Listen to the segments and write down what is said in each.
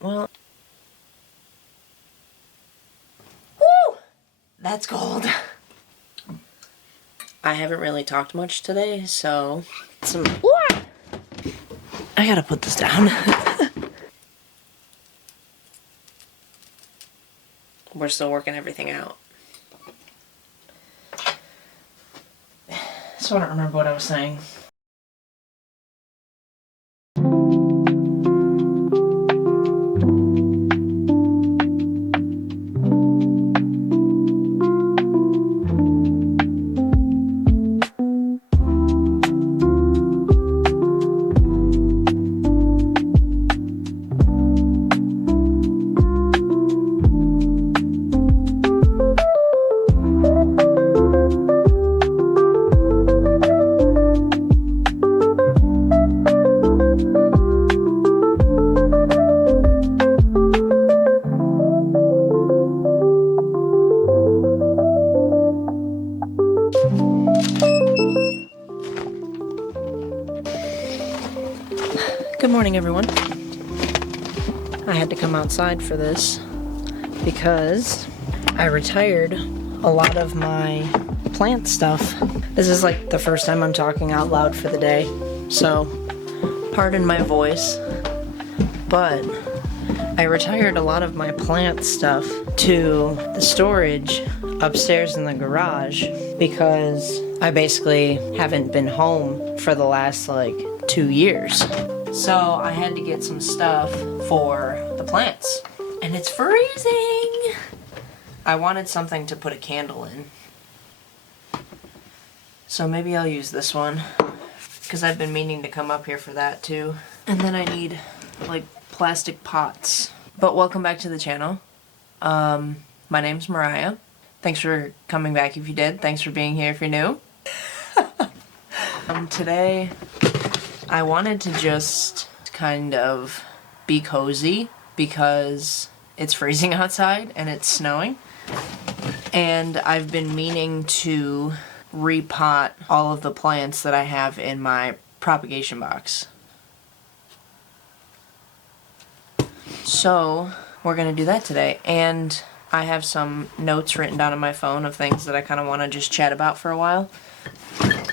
Well... Woo! That's cold. I haven't really talked much today, so... I gotta put this down. We're still working everything out. So I don't remember what I was saying. Good morning, everyone. I had to come outside for this because I retired a lot of my plant stuff. This is like the first time I'm talking out loud for the day, so pardon my voice, but I retired a lot of my plant stuff to the storage upstairs in the garage because I basically haven't been home for the last like 2 years. So I had to get some stuff for the plants. And it's freezing! I wanted something to put a candle in. So maybe I'll use this one, because I've been meaning to come up here for that too. And then I need like plastic pots. But welcome back to the channel. My name's Mariah. Thanks for coming back if you did. Thanks for being here if you're new. Today I wanted to just kind of be cozy because it's freezing outside and it's snowing. And I've been meaning to repot all of the plants that I have in my propagation box. So we're gonna do that today. And I have some notes written down on my phone of things that I kind of want to just chat about for a while.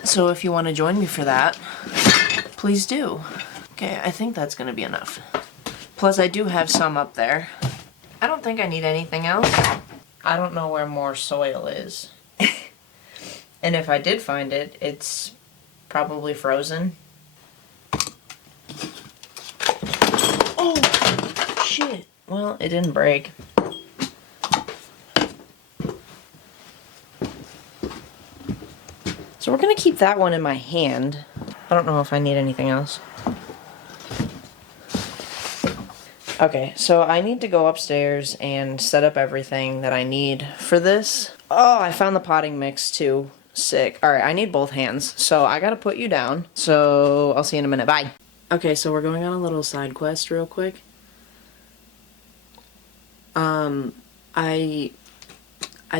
So if you want to join me for that, please do. Okay, I think that's gonna be enough. Plus I do have some up there. I don't think I need anything else. I don't know where more soil is. And if I did find it, it's probably frozen. Oh, shit. Well, it didn't break. So we're gonna keep that one in my hand. I don't know if I need anything else. Okay, so I need to go upstairs and set up everything that I need for this. Oh, I found the potting mix too. Sick. Alright, I need both hands, so I gotta put you down. So I'll see you in a minute. Bye. Okay, so we're going on a little side quest real quick. I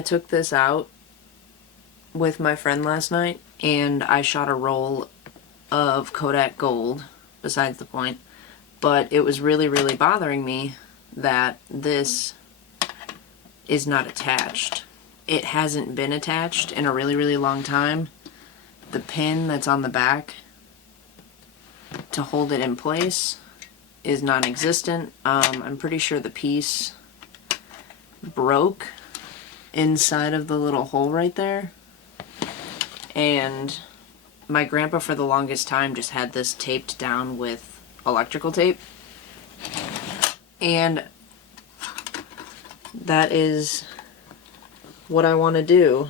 took this out with my friend last night, and I shot a roll of Kodak Gold, besides the point, but it was really, really bothering me that this is not attached. It hasn't been attached in a really, really long time. The pin that's on the back to hold it in place is non-existent. I'm pretty sure the piece broke inside of the little hole right there. And my grandpa for the longest time just had this taped down with electrical tape. And that is what I want to do.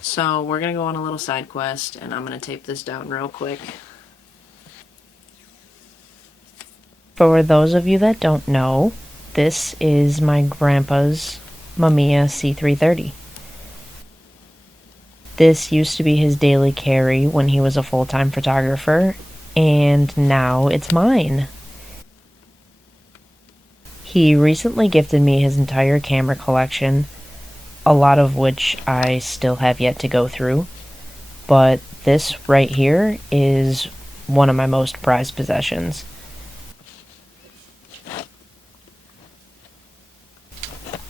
So we're going to go on a little side quest, and I'm going to tape this down real quick. For those of you that don't know, this is my grandpa's Mamiya C330. This used to be his daily carry when he was a full-time photographer, and now it's mine. He recently gifted me his entire camera collection, a lot of which I still have yet to go through, but this right here is one of my most prized possessions.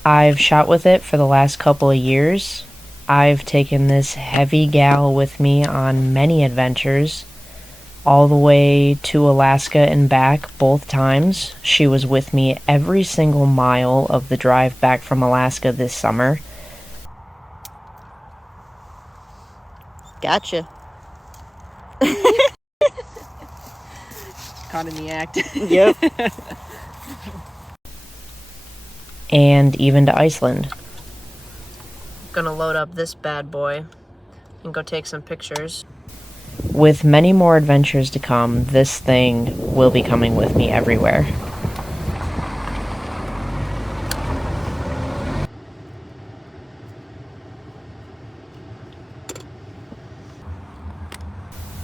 I've shot with it for the last couple of years. I've taken this heavy gal with me on many adventures, all the way to Alaska and back both times. She was with me every single mile of the drive back from Alaska this summer. Gotcha. Caught in the act. Yep. And even to Iceland. Gonna load up this bad boy and go take some pictures. With many more adventures to come, this thing will be coming with me everywhere.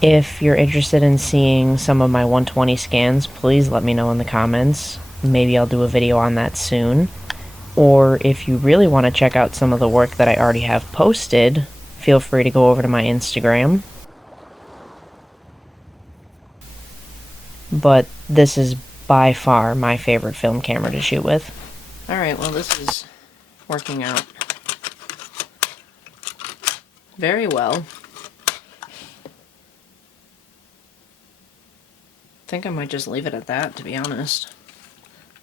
If you're interested in seeing some of my 120 scans, please let me know in the comments. Maybe I'll do a video on that soon. Or if you really want to check out some of the work that I already have posted, feel free to go over to my Instagram. But this is by far my favorite film camera to shoot with. Alright, well this is working out very well. I think I might just leave it at that, to be honest.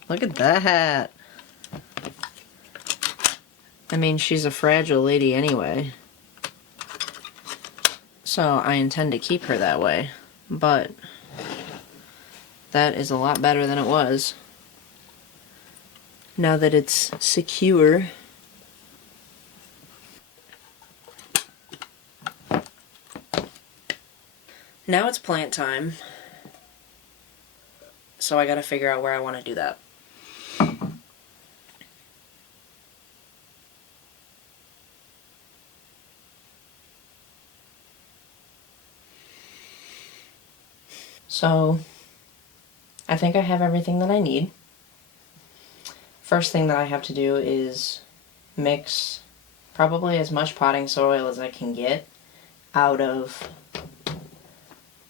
Look at that! I mean, she's a fragile lady anyway. So I intend to keep her that way. But that is a lot better than it was. Now that it's secure. Now it's plant time. So I gotta figure out where I want to do that. So I think I have everything that I need. First thing that I have to do is mix probably as much potting soil as I can get out of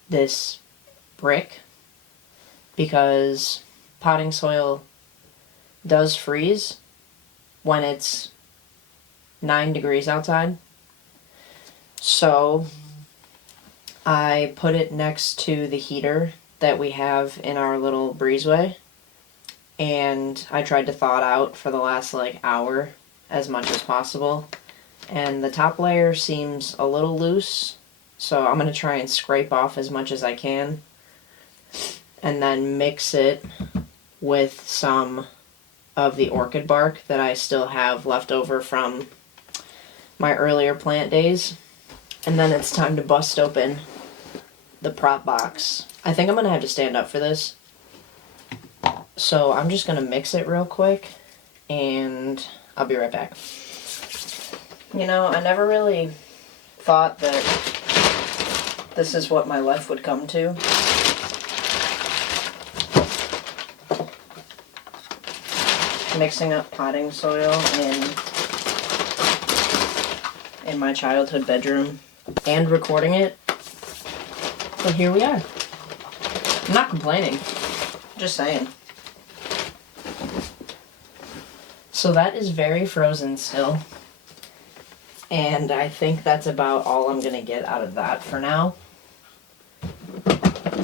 this brick, because potting soil does freeze when it's 9 degrees outside. So I put it next to the heater that we have in our little breezeway, and I tried to thaw it out for the last hour as much as possible, and the top layer seems a little loose, so I'm going to try and scrape off as much as I can and then mix it with some of the orchid bark that I still have left over from my earlier plant days. And then it's time to bust open the prop box. I think I'm going to have to stand up for this. So I'm just going to mix it real quick and I'll be right back. You know, I never really thought that this is what my life would come to. Mixing up potting soil in my childhood bedroom and recording it. But here we are. I'm not complaining. Just saying. So that is very frozen still. And I think that's about all I'm going to get out of that for now.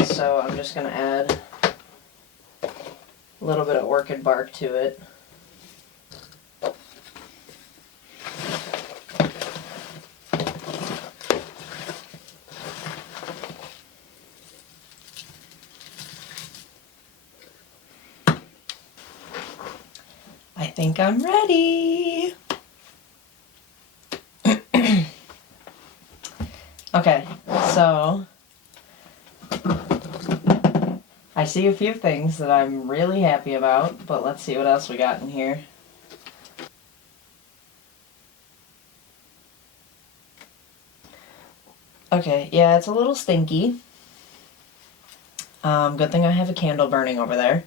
So I'm just going to add a little bit of orchid bark to it. I think I'm ready. Okay, so I see a few things that I'm really happy about, but let's see what else we got in here. Okay, yeah, it's a little stinky. Good thing I have a candle burning over there.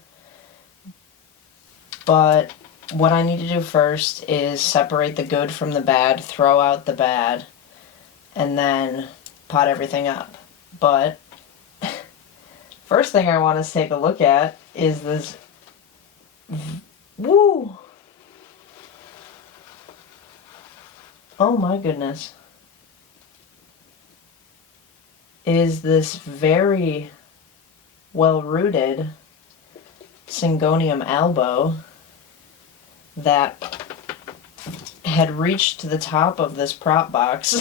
But what I need to do first is separate the good from the bad, throw out the bad, and then pot everything up. But first thing I want to take a look at is this. Woo! oh my goodness, is this very well-rooted Syngonium Albo that had reached the top of this prop box.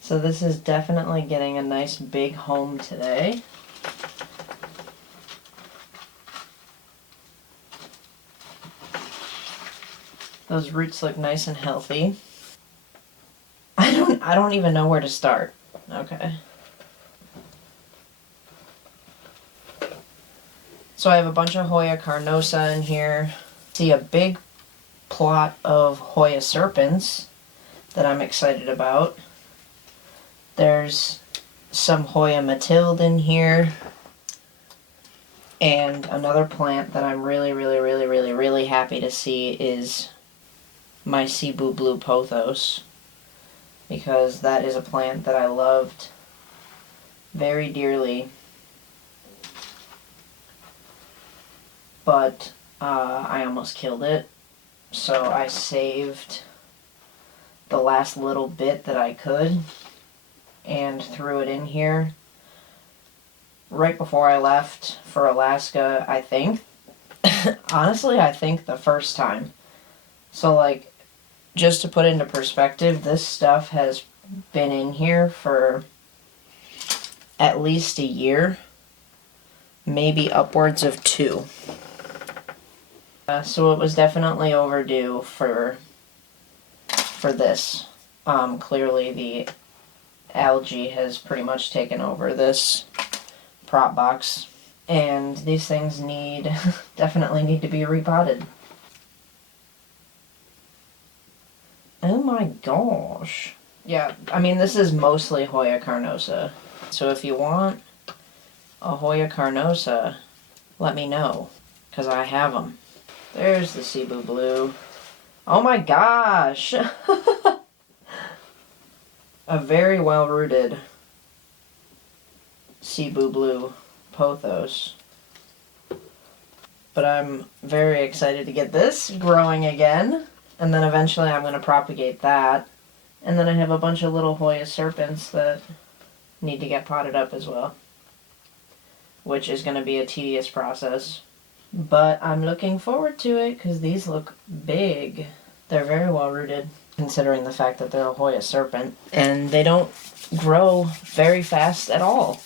So this is definitely getting a nice big home today. Those roots look nice and healthy. I don't even know where to start. Okay. So I have a bunch of Hoya carnosa in here. See a big plot of Hoya serpents that I'm excited about. There's some Hoya Matilde in here. And another plant that I'm really happy to see is my Cebu blue pothos, because that is a plant that I loved very dearly, but I almost killed it, so I saved the last little bit that I could and threw it in here right before I left for Alaska, I think. Honestly, I think the first time. So, like, just to put into perspective, this stuff has been in here for at least a year, maybe upwards of 2. So it was definitely overdue for this. Clearly the algae has pretty much taken over this prop box, and these things definitely need to be repotted. Oh my gosh. Yeah, I mean, this is mostly Hoya carnosa. So if you want a Hoya carnosa, let me know, because I have them. There's the Cebu blue. Oh my gosh! A very well-rooted Cebu blue pothos. But I'm very excited to get this growing again. And then eventually I'm going to propagate that. And then I have a bunch of little Hoya serpents that need to get potted up as well, which is going to be a tedious process. But I'm looking forward to it because these look big. They're very well rooted, considering the fact that they're a Hoya serpent. And they don't grow very fast at all.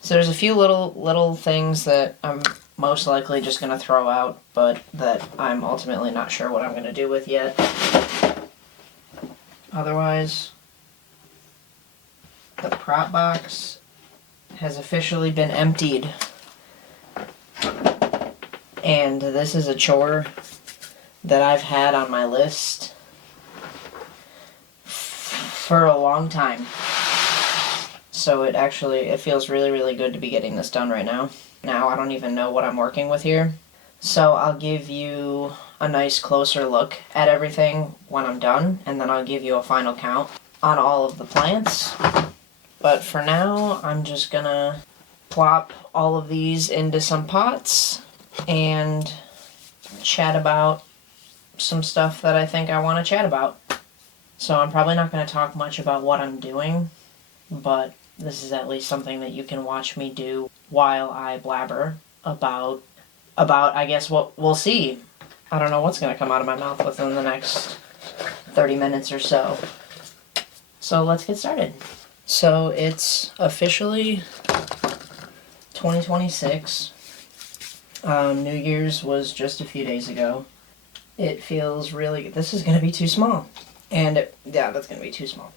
So there's a few little things that I'm most likely just going to throw out, but that I'm ultimately not sure what I'm going to do with yet. Otherwise, the prop box has officially been emptied. And this is a chore that I've had on my list for a long time. So it feels really good to be getting this done right now. Now I don't even know what I'm working with here. So I'll give you a nice closer look at everything when I'm done, and then I'll give you a final count on all of the plants. But for now, I'm just gonna plop all of these into some pots and chat about some stuff that I think I want to chat about. So I'm probably not going to talk much about what I'm doing, but this is at least something that you can watch me do while I blabber about I guess what we'll see. I don't know what's going to come out of my mouth within the next 30 minutes or so. So let's get started. So it's officially 2026. New Year's was just a few days ago. It feels really... This is going to be too small. Yeah, that's going to be too small.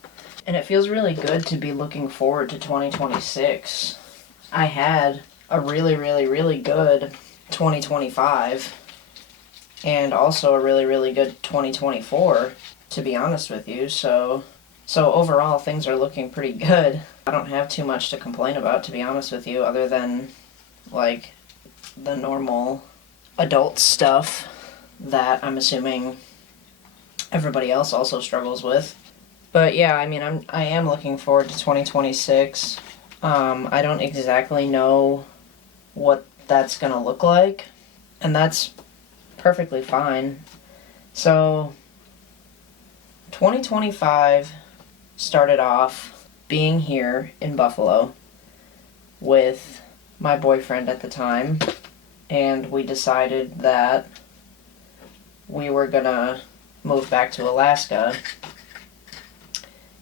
And it feels really good to be looking forward to 2026. I had a really good 2025. And also a really good 2024, to be honest with you. So overall, things are looking pretty good. I don't have too much to complain about, to be honest with you, other than, like, the normal adult stuff that I'm assuming everybody else also struggles with. But yeah, I mean, I am looking forward to 2026. I don't exactly know what that's gonna look like, and that's perfectly fine. So 2025 started off being here in Buffalo with my boyfriend at the time, and we decided that we were gonna move back to Alaska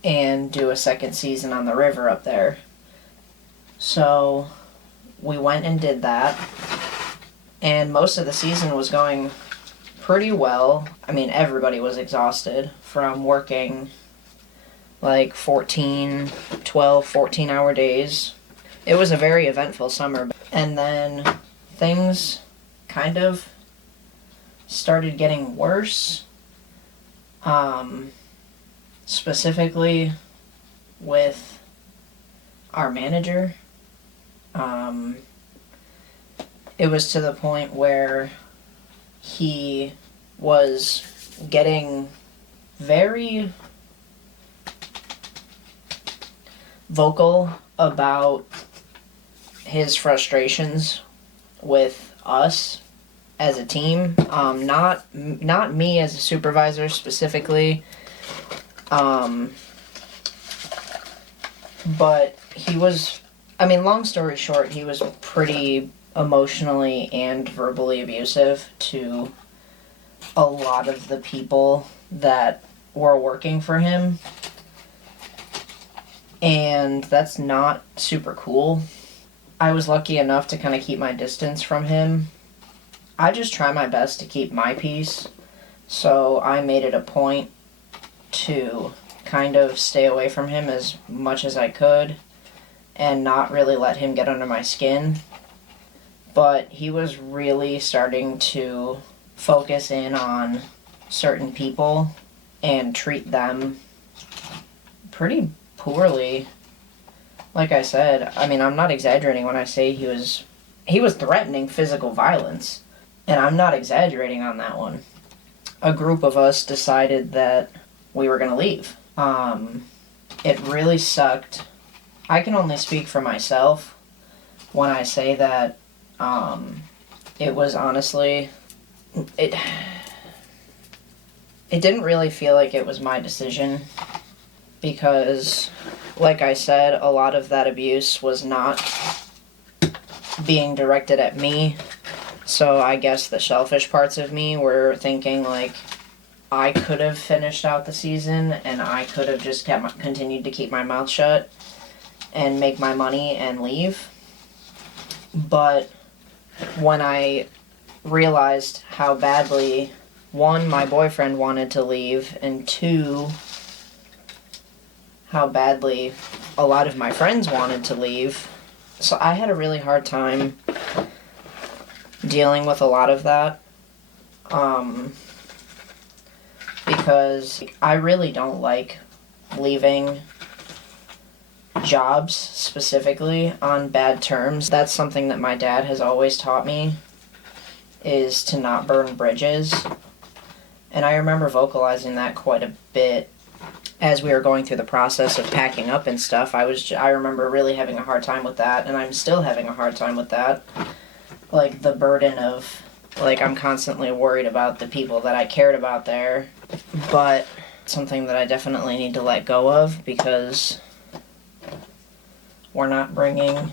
and do a second season on the river up there. So we went and did that, and most of the season was going pretty well. I mean, everybody was exhausted from working like 14-hour days. It was a very eventful summer. And then things kind of started getting worse. Specifically with our manager. It was to the point where he was getting very vocal about his frustrations with us as a team. Not me as a supervisor specifically, but he was, I mean, long story short, he was pretty emotionally and verbally abusive to a lot of the people that were working for him. And that's not super cool. I was lucky enough to kind of keep my distance from him. I just try my best to keep my peace, so I made it a point to kind of stay away from him as much as I could and not really let him get under my skin. But he was really starting to focus in on certain people and treat them pretty poorly. Like I said, I mean, I'm not exaggerating when I say he was threatening physical violence, and I'm not exaggerating on that one. A group of us decided that we were going to leave. It really sucked. I can only speak for myself when I say that it was honestly, it didn't really feel like it was my decision, because, like I said, a lot of that abuse was not being directed at me. So I guess the selfish parts of me were thinking, like, I could have finished out the season and I could have just continued to keep my mouth shut and make my money and leave. But when I realized how badly, one, my boyfriend wanted to leave, and two, how badly a lot of my friends wanted to leave, so I had a really hard time dealing with a lot of that. Because I really don't like leaving jobs specifically on bad terms. That's something that my dad has always taught me, is to not burn bridges. And I remember vocalizing that quite a bit as we were going through the process of packing up and stuff. I remember really having a hard time with that, and I'm still having a hard time with that. Like, the burden of, like, I'm constantly worried about the people that I cared about there, but something that I definitely need to let go of, because we're not bringing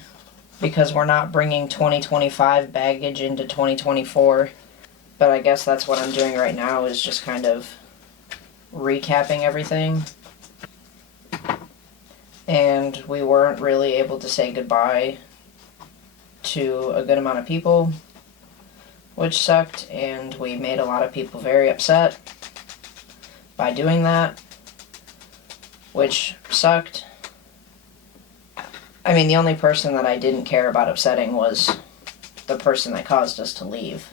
2025 baggage into 2024. But I guess that's what I'm doing right now, is just kind of recapping everything. And we weren't really able to say goodbye to a good amount of people, which sucked, and we made a lot of people very upset by doing that, which sucked. I mean, the only person that I didn't care about upsetting was the person that caused us to leave.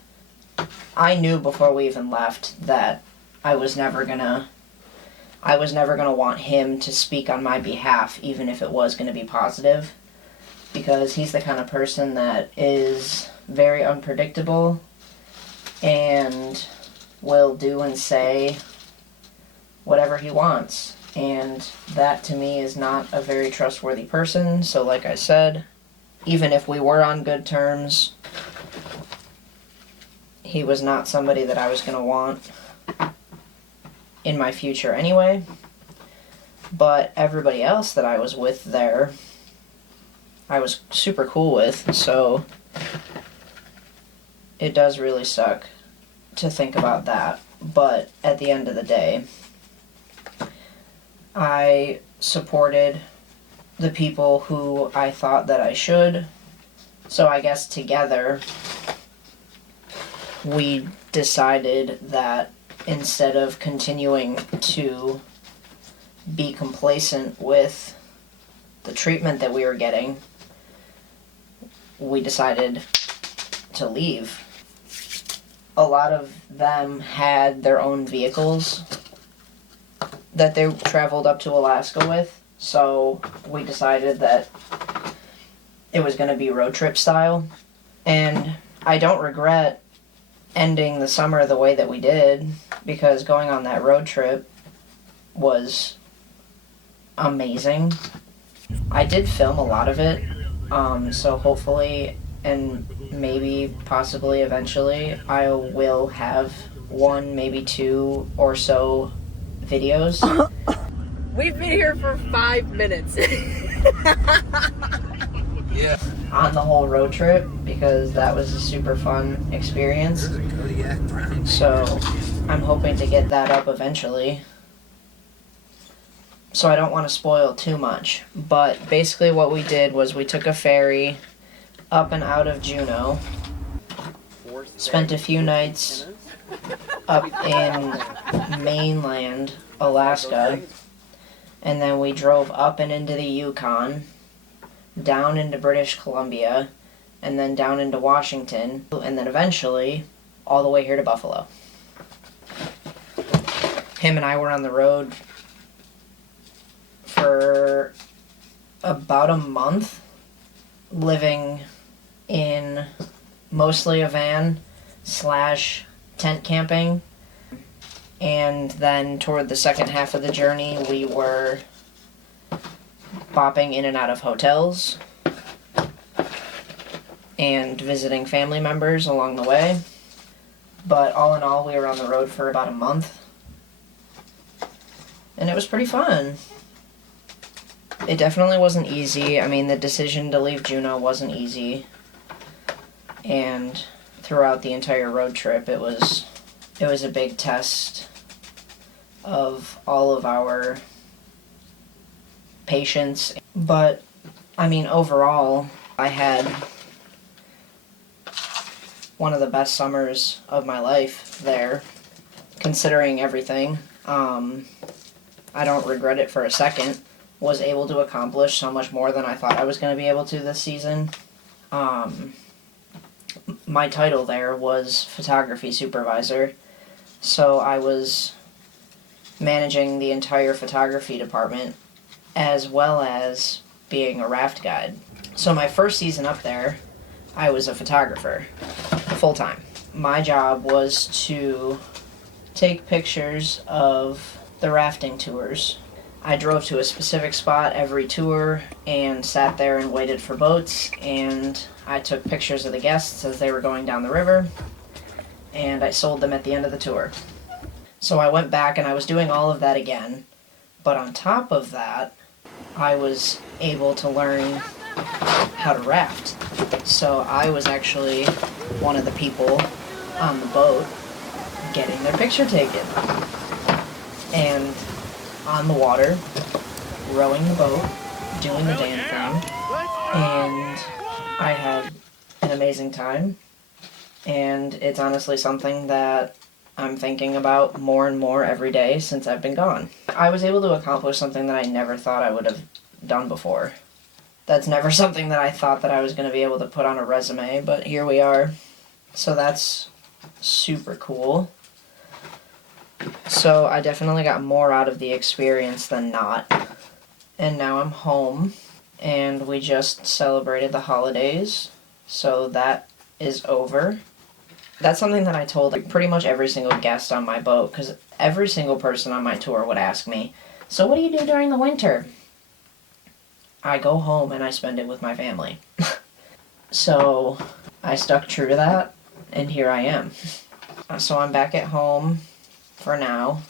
I knew before we even left that I was never gonna want him to speak on my behalf, even if it was gonna be positive, because he's the kind of person that is very unpredictable and will do and say whatever he wants. And that, to me, is not a very trustworthy person. So like I said, even if we were on good terms, he was not somebody that I was going to want in my future anyway. But everybody else that I was with there, I was super cool with, so it does really suck to think about that. But at the end of the day, I supported the people who I thought that I should. So I guess together we decided that instead of continuing to be complacent with the treatment that we were getting, we decided to leave. A lot of them had their own vehicles that they traveled up to Alaska with, so we decided that it was going to be road trip style. And I don't regret ending the summer the way that we did, because going on that road trip was amazing. I did film a lot of it, so hopefully and maybe possibly eventually I will have one, maybe two or so videos. We've been here for 5 minutes. Yeah. On the whole road trip, because that was a super fun experience. So I'm hoping to get that up eventually. So I don't want to spoil too much. But basically what we did was we took a ferry up and out of Juneau, spent a few nights up in mainland Alaska, and then we drove up and into the Yukon, down into British Columbia, and then down into Washington, and then eventually all the way here to Buffalo. Him and I were on the road for about a month, living in mostly a van / tent camping. And then toward the second half of the journey, we were bopping in and out of hotels and visiting family members along the way. But all in all, we were on the road for about a month. And it was pretty fun. It definitely wasn't easy. I mean, the decision to leave Juneau wasn't easy. And throughout the entire road trip, it was a big test of all of our patience. But, I mean, overall, I had one of the best summers of my life there, considering everything. I don't regret it for a second. Was able to accomplish so much more than I thought I was going to be able to this season. My title there was photography supervisor, so I was managing the entire photography department as well as being a raft guide. So my first season up there, I was a photographer, full-time. My job was to take pictures of the rafting tours. I drove to a specific spot every tour and sat there and waited for boats, and I took pictures of the guests as they were going down the river, and I sold them at the end of the tour. So I went back and I was doing all of that again, but on top of that, I was able to learn how to raft. So I was actually one of the people on the boat getting their picture taken. And on the water, rowing the boat, doing the damn thing, and I had an amazing time, and it's honestly something that I'm thinking about more and more every day since I've been gone. I was able to accomplish something that I never thought I would have done before. That's never something that I thought that I was going to be able to put on a resume, but here we are. So that's super cool. So I definitely got more out of the experience than not. And now I'm home, and we just celebrated the holidays, so that is over. That's something that I told pretty much every single guest on my boat, because every single person on my tour would ask me, so what do you do during the winter? I go home and I spend it with my family. So I stuck true to that, And here I am. So I'm back at home for now,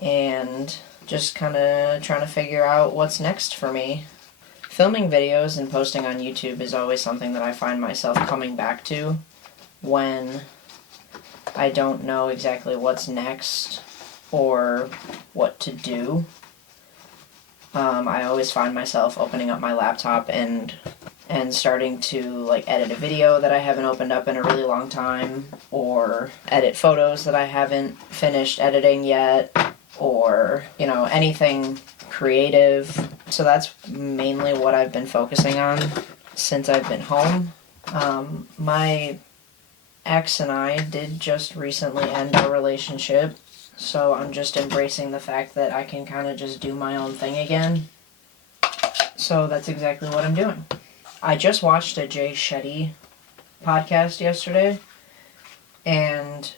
and just kind of trying to figure out what's next for me. Filming videos and posting on YouTube is always something that I find myself coming back to when I don't know exactly what's next or what to do. I always find myself opening up my laptop and starting to like edit a video that I haven't opened up in a really long time, or edit photos that I haven't finished editing yet, or, you know, anything creative. So that's mainly what I've been focusing on since I've been home. My ex and I did just recently end our relationship, so I'm just embracing the fact that I can kind of just do my own thing again. So that's exactly what I'm doing. I just watched a Jay Shetty podcast yesterday, and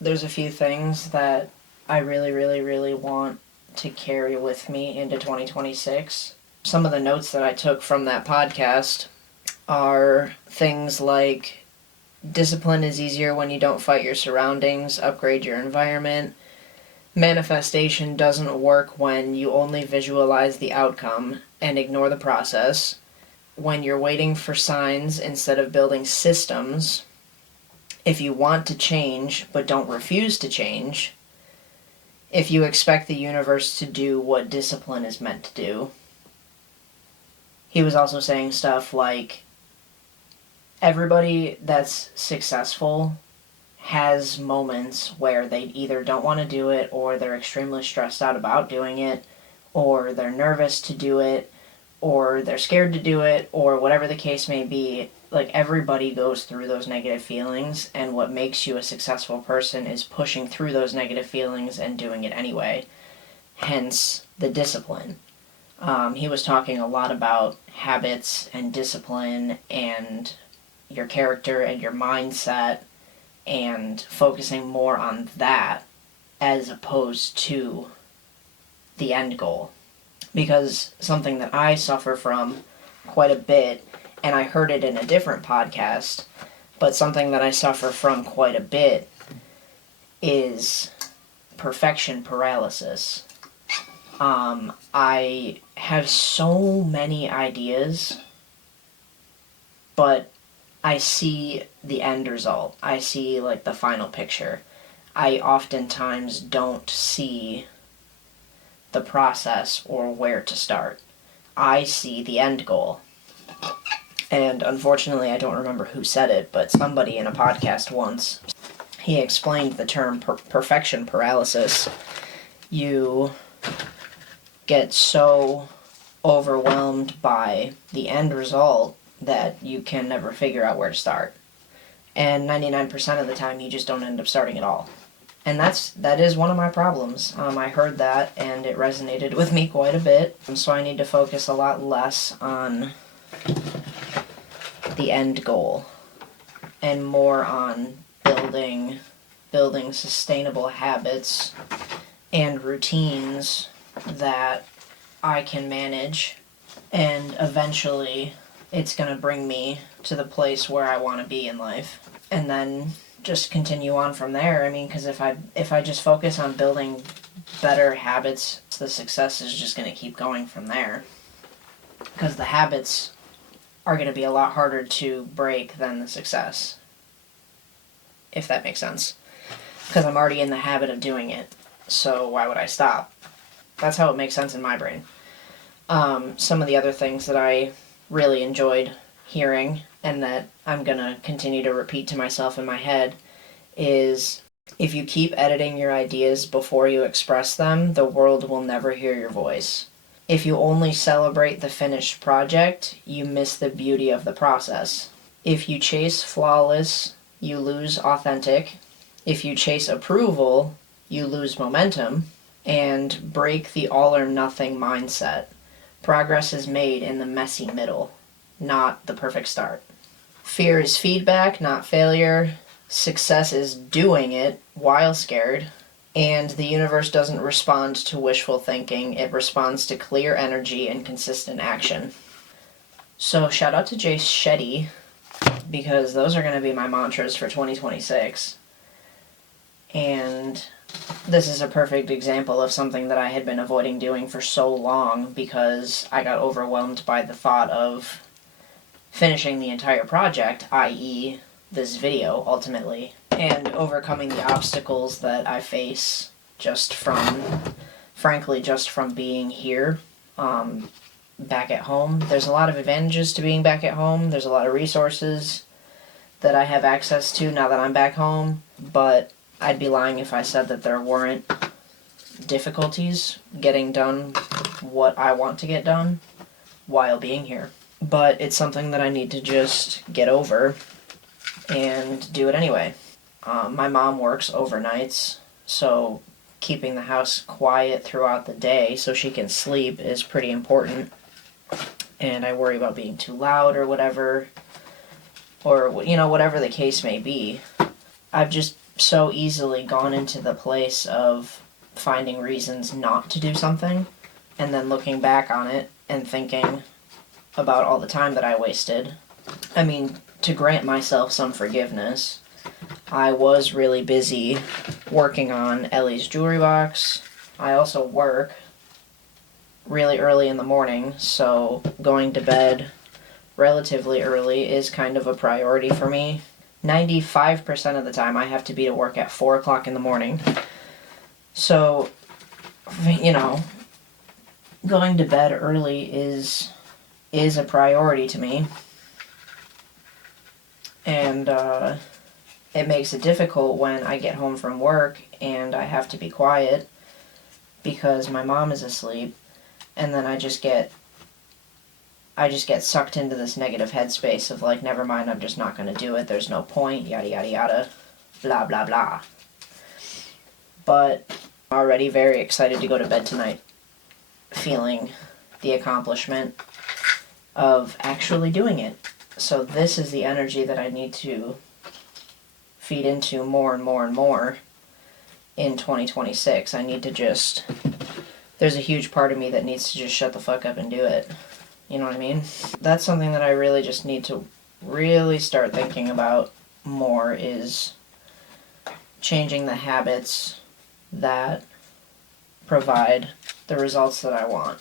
there's a few things that I really, really, really want to carry with me into 2026. Some of the notes that I took from that podcast are things like discipline is easier when you don't fight your surroundings, upgrade your environment. Manifestation doesn't work when you only visualize the outcome and ignore the process. When you're waiting for signs instead of building systems. If you want to change but don't refuse to change. If you expect the universe to do what discipline is meant to do. He was also saying stuff like, everybody that's successful has moments where they either don't want to do it, or they're extremely stressed out about doing it, or they're nervous to do it, or they're scared to do it, or whatever the case may be. Like, everybody goes through those negative feelings, and what makes you a successful person is pushing through those negative feelings and doing it anyway. Hence, the discipline. He was talking a lot about habits and discipline and your character and your mindset, and focusing more on that as opposed to the end goal. Because something that I suffer from quite a bit, and I heard it in a different podcast, but something that I suffer from quite a bit is perfection paralysis. I have so many ideas, but I see the end result. I see like the final picture. I oftentimes don't see the process or where to start. I see the end goal. And unfortunately, I don't remember who said it, but somebody in a podcast once, he explained the term perfection paralysis. You get so overwhelmed by the end result that you can never figure out where to start. And 99% of the time, you just don't end up starting at all. And that is one of my problems. I heard that, and it resonated with me quite a bit. So I need to focus a lot less on the end goal and more on building sustainable habits and routines that I can manage, and eventually it's going to bring me to the place where I want to be in life. And then just continue on from there. I mean, because if I just focus on building better habits, the success is just going to keep going from there. Because the habits are going to be a lot harder to break than the success. If that makes sense. Because I'm already in the habit of doing it. So why would I stop? That's how it makes sense in my brain. Some of the other things that I really enjoyed hearing, and that I'm going to continue to repeat to myself in my head, is if you keep editing your ideas before you express them, the world will never hear your voice. If you only celebrate the finished project, you miss the beauty of the process. If you chase flawless, you lose authentic. If you chase approval, you lose momentum. And break the all-or-nothing mindset. Progress is made in the messy middle, not the perfect start. Fear is feedback, not failure. Success is doing it while scared. And the universe doesn't respond to wishful thinking. It responds to clear energy and consistent action. So shout out to Jay Shetty, because those are going to be my mantras for 2026. And this is a perfect example of something that I had been avoiding doing for so long because I got overwhelmed by the thought of finishing the entire project, i.e. this video, ultimately, and overcoming the obstacles that I face just from being here, back at home. There's a lot of advantages to being back at home. There's a lot of resources that I have access to now that I'm back home, but I'd be lying if I said that there weren't difficulties getting done what I want to get done while being here. But it's something that I need to just get over and do it anyway. My mom works overnights, so keeping the house quiet throughout the day so she can sleep is pretty important. And I worry about being too loud or whatever, or, you know, whatever the case may be. I've just so easily gone into the place of finding reasons not to do something, and then looking back on it and thinking about all the time that I wasted. I mean, to grant myself some forgiveness, I was really busy working on Ellie's jewelry box. I also work really early in the morning, so going to bed relatively early is kind of a priority for me. 95% of the time I have to be to work at 4 o'clock in the morning. So, you know, going to bed early is a priority to me. And it makes it difficult when I get home from work and I have to be quiet because my mom is asleep, and then I just get sucked into this negative headspace of like, never mind, I'm just not going to do it, there's no point, yada yada yada, blah blah blah. But I'm already very excited to go to bed tonight, feeling the accomplishment of actually doing it. So this is the energy that I need to feed into more and more and more in 2026. I need to just, there's a huge part of me that needs to just shut the fuck up and do it. You know what I mean? That's something that I really just need to really start thinking about more, is changing the habits that provide the results that I want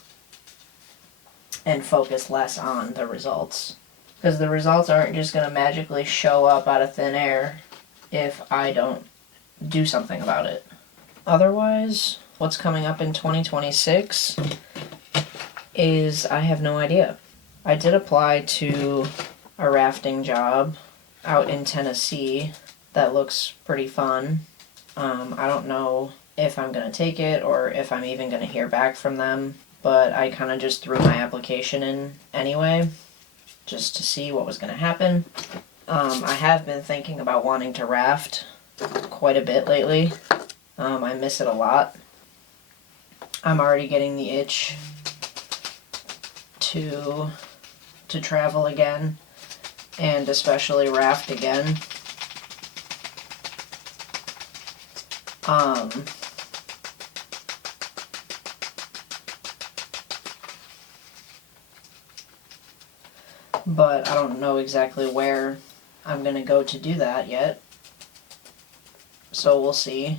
and focus less on the results. Because the results aren't just going to magically show up out of thin air if I don't do something about it. Otherwise, what's coming up in 2026 is I have no idea. I did apply to a rafting job out in Tennessee that looks pretty fun. I don't know if I'm going to take it or if I'm even going to hear back from them, but I kind of just threw my application in anyway, just to see what was going to happen. I have been thinking about wanting to raft quite a bit lately. I miss it a lot. I'm already getting the itch to travel again, and especially raft again. But I don't know exactly where I'm gonna go to do that yet, so we'll see.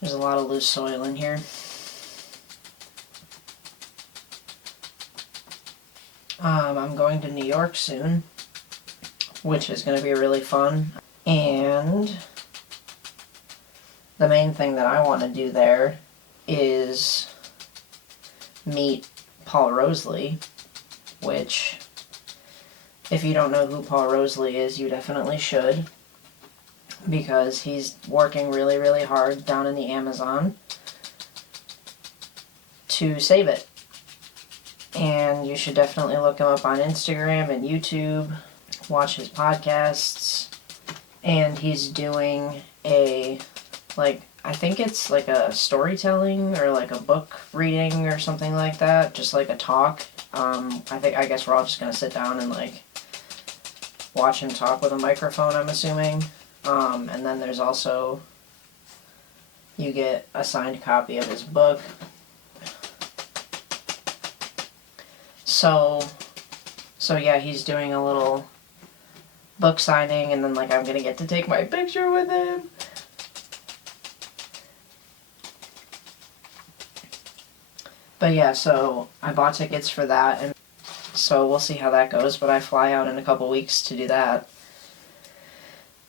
There's a lot of loose soil in here. I'm going to New York soon, which is going to be really fun. And the main thing that I want to do there is meet Paul Roseley, which, if you don't know who Paul Roseley is, you definitely should, because he's working really, really hard down in the Amazon to save it. And you should definitely look him up on Instagram and YouTube, watch his podcasts, and he's doing I think it's like a storytelling or like a book reading or something like that, just like a talk. I guess we're all just gonna sit down and like watch him talk with a microphone, I'm assuming. And then there's also, you get a signed copy of his book. So So yeah, he's doing a little book signing, and then like I'm gonna get to take my picture with him. But yeah, so I bought tickets for that, and so we'll see how that goes, but I fly out in a couple weeks to do that.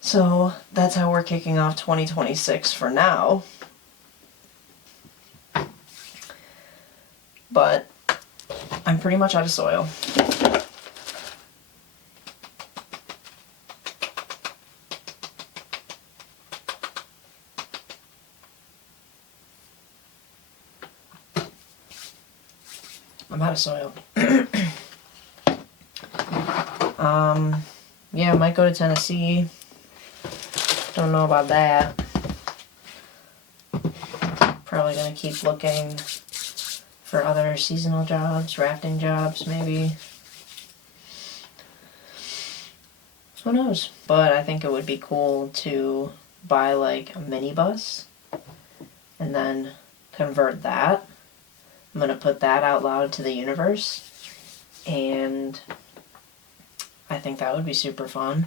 So that's how we're kicking off 2026 for now. But I'm pretty much out of soil. I'm out of soil. Yeah, I might go to Tennessee. Don't know about that. Probably gonna keep looking for other seasonal jobs, rafting jobs, maybe. Who knows? But I think it would be cool to buy like a minibus and then convert that. I'm gonna put that out loud to the universe, and I think that would be super fun.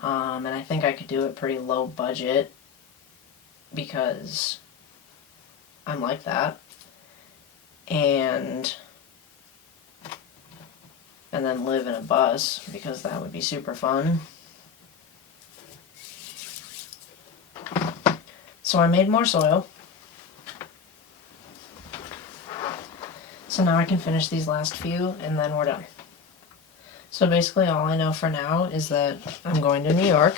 And I think I could do it pretty low budget because I'm like that. And then live in a bus because that would be super fun. So I made more soil. So now I can finish these last few and then we're done. So basically all I know for now is that I'm going to New York.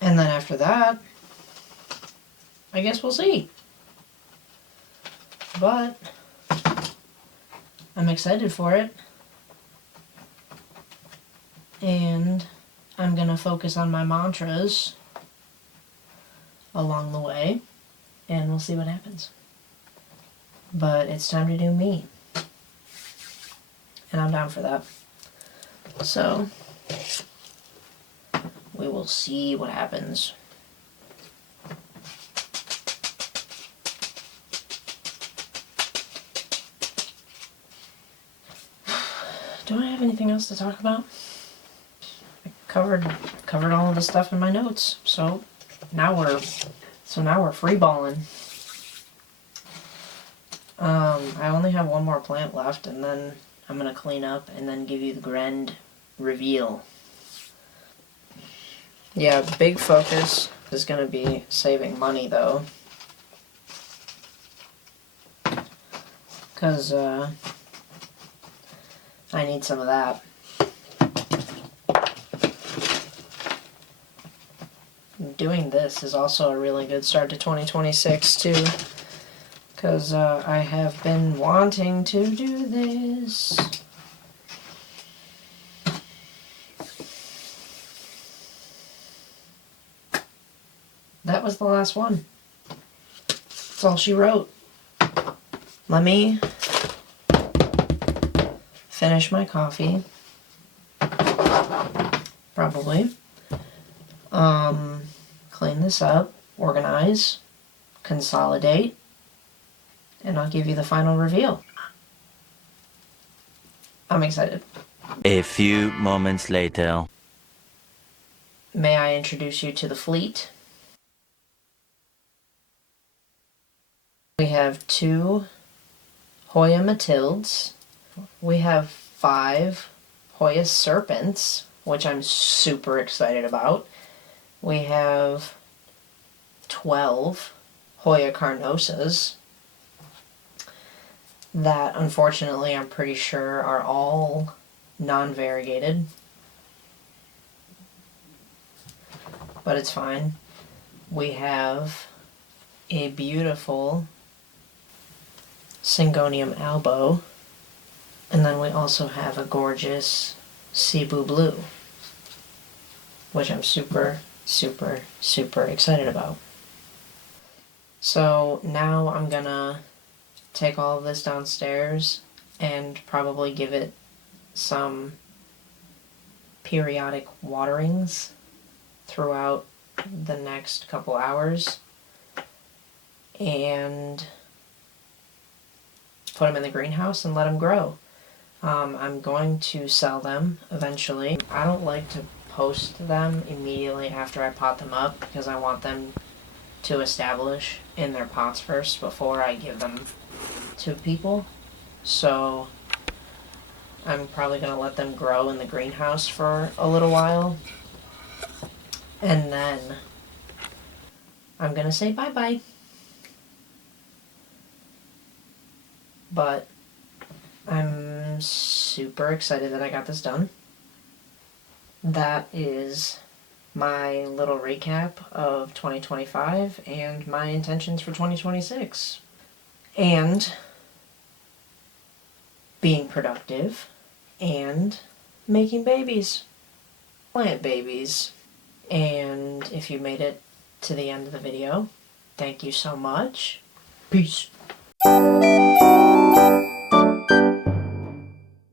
And then after that, I guess we'll see. But I'm excited for it. And I'm gonna focus on my mantras along the way. And we'll see what happens. But it's time to do me. And I'm down for that. So, we will see what happens. Do I have anything else to talk about? I covered all of the stuff in my notes. So now we're free balling. I only have one more plant left, and then I'm gonna clean up and then give you the grand reveal. Yeah, big focus is gonna be saving money though, because I need some of that. Doing this is also a really good start to 2026 too, because I have been wanting to do this. That was the last one. That's all she wrote. Let me finish my coffee. Probably. Clean this up, organize, consolidate, and I'll give you the final reveal. I'm excited. A few moments later. May I introduce you to the fleet? We have 2 Hoya Matildes. We have 5 Hoya Serpents, which I'm super excited about. We have 12 Hoya Carnosas that unfortunately I'm pretty sure are all non-variegated. But it's fine. We have a beautiful Syngonium Albo, and then we also have a gorgeous Cebu blue, which I'm super excited about. So now I'm gonna take all of this downstairs and probably give it some periodic waterings throughout the next couple hours and put them in the greenhouse and let them grow. I'm going to sell them eventually. I don't like to post them immediately after I pot them up because I want them to establish in their pots first before I give them to people. So I'm probably going to let them grow in the greenhouse for a little while. And then I'm going to say bye-bye. But I'm super excited that I got this done. That is my little recap of 2025 and my intentions for 2026. And being productive and making babies. Plant babies. And if you made it to the end of the video, thank you so much. Peace.